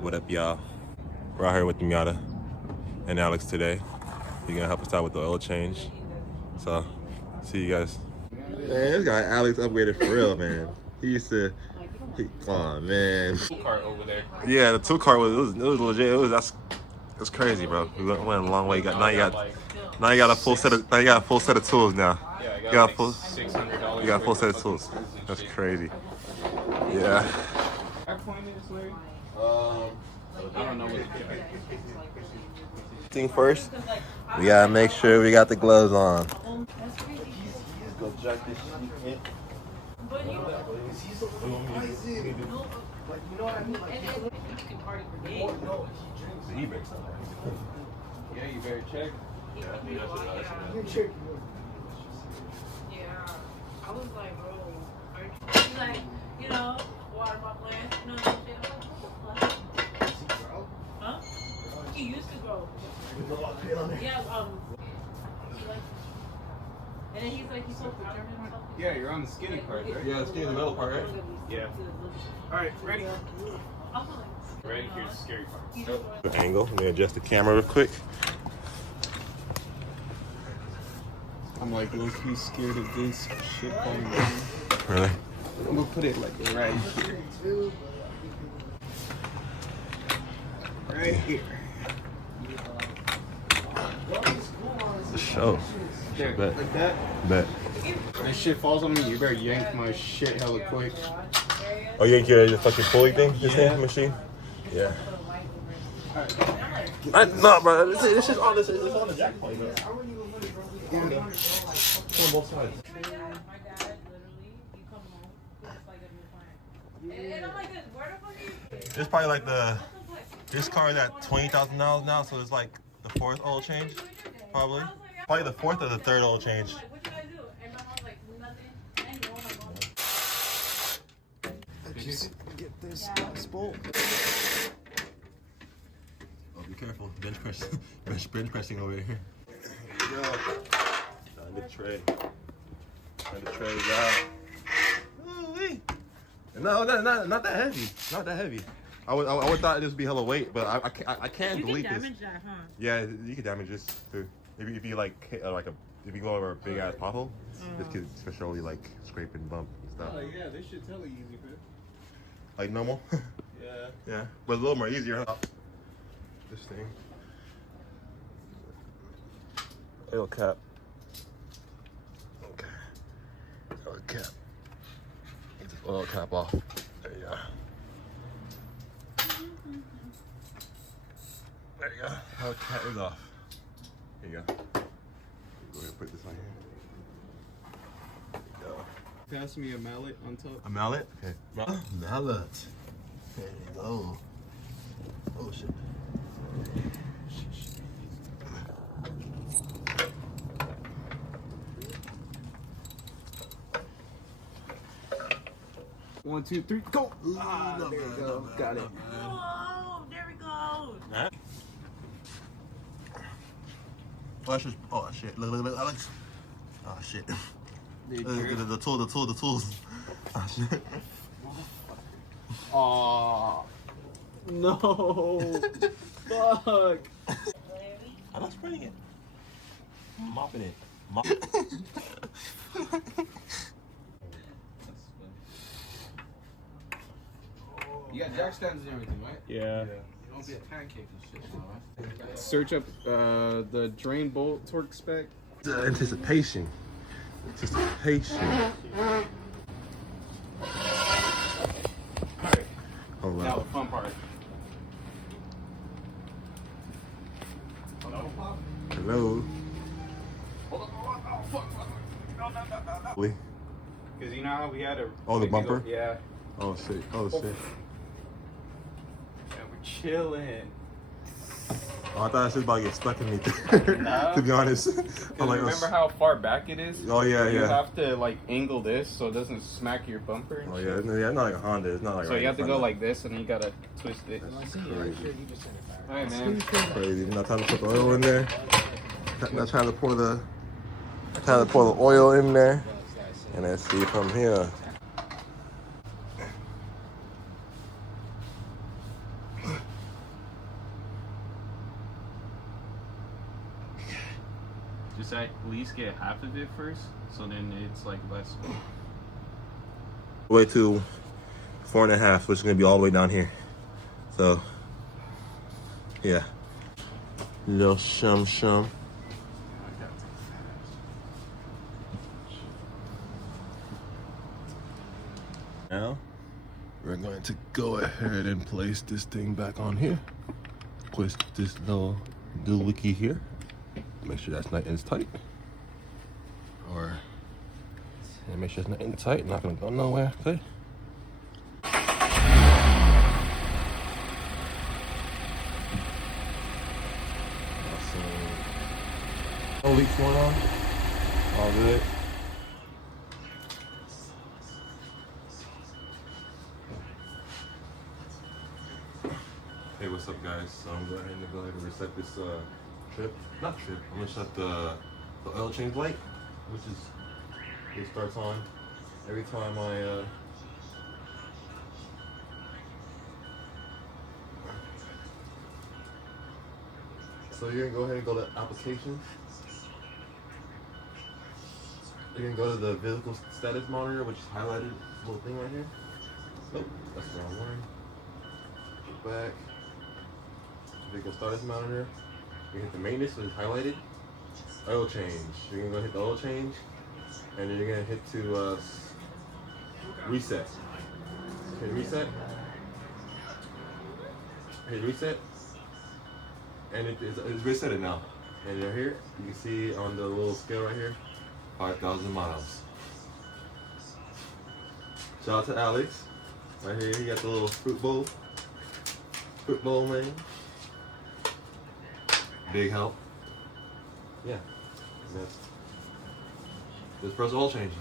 What up, y'all? We're out here with Miata and Alex today. He's gonna help us out with the oil change. So, see you guys. Man, this guy Alex upgraded for real, man. He used to. Oh man. Cart over there. Yeah, the two car was legit. That's crazy, bro. We went a long way. Now you got a full set of tools now. Yeah, I got, you got like full $600. You got a full set of tools. That's crazy. Yeah. I pointed this way. I don't know what to do. Thing first, we gotta make sure we got the gloves on. Let's go jack this shit in. Yeah, you better check. Yeah, I was like, bro, he's like, water my plants, shit. I'm like, what the fuck? Huh? He used to grow. Yeah, he likes and then he's like, he's so proud of himself. Yeah, you're on the skinny part, right? Yeah, it's in the middle part, right? Yeah. Alright, ready? I'm like, Ready? Here's the scary part. The angle. Let me adjust the camera real quick. I'm like low-key scared of this shit falling down. Really? I'm gonna put it like right here. Right here. The show. There, Bet. like that. Bet. That shit falls on me, you better yank my shit hella quick. Oh, you ain't carry the fucking pulley thing? This thing, machine? Yeah. No, bro. This is on this. It's on the jack point, bro. On both sides. my dad literally, you come home, it's like a new plant. And I'm like, where the fuck are you? It's probably like this car is at $20,000 now, so it's like the fourth oil change, probably. Probably the fourth or the third oil change. What you guys do? And my mom's like, nothing. And you know my mom. Just get this bolt. Oh, be careful. Bench press. bench pressing over here. There you go. Time to tray. Time to tray it out. Ooh-wee. No, not that heavy. Not that heavy. I would thought this would be hella weight, but I can't delete this. That, huh? Yeah, you can damage this too. If you like hit, if you go over a big ass pothole, this could for surely like scrape and bump and stuff. Oh yeah, this shit's hella easy, man. Like normal. Yeah. Yeah, but a little more easier. Huh? This thing. Oil cap. Okay. Oil cap. Get this oil cap off. There you go. There you go. Oil cap is off. Here you go. Go ahead and put this on here. There you go. Pass me a mallet on top. A mallet? Okay. Mallet. There you go. Oh shit. One, two, three, go! Ah, there you go. Got it. Oh, there we go. Oh, that's just, oh shit. Look, Alex. Oh shit. The tools. Oh shit. Aw. No. Fuck. I'm not spraying it. I'm mopping it. You got jack stands and everything, right? Yeah. Don't be a pancake and shit, right? Search up the drain bolt torque spec. Anticipation. Hold Now on. the fun part. Hello. Because you know how we had a... Oh, the bumper? Yeah. Oh shit. And we're chilling. Oh, I thought that shit was about to get stuck in me. Nah. To be honest. I'm like, Remember how far back it is? Oh yeah, You yeah. have to like angle this so it doesn't smack your bumper. And Oh shit. yeah, it's not like a Honda. It's not like. So right you have to in go front like this, and then you gotta twist it. Crazy. Alright, man. Crazy. Not trying to put the oil in there. Not trying to pour the oil in there. And then see from here. just at least get half of it first, so then it's like less. Way to 4.5, which is gonna be all the way down here. So, yeah. Little shum. Now, we're going to go ahead and place this thing back on here. Place this little doohickey here. Make sure that's nice and tight. And make sure it's nice and tight, not gonna go nowhere, okay? No leaks going on. All good. Hey, what's up, guys? So I'm going to go ahead and reset this I'm gonna shut the oil change light, which is it starts on every time I so you're gonna go ahead and go to applications. You're gonna go to the vehicle status monitor, which is highlighted little thing right here. Nope, that's the wrong one. Go back. Vehicle status monitor. You hit the maintenance, which is highlighted. Oil change. You're gonna go hit the oil change, and then you're gonna hit to reset. Hit reset. Hit reset. And it's resetted now. And you're here. You can see on the little scale right here, 5,000 miles. Shout out to Alex. Right here, he got the little fruit bowl. Fruit bowl, man. Big help. Yeah. And that's this first oil change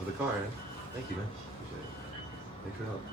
of the car, man. Thank you, man. Appreciate it. Thanks for your help.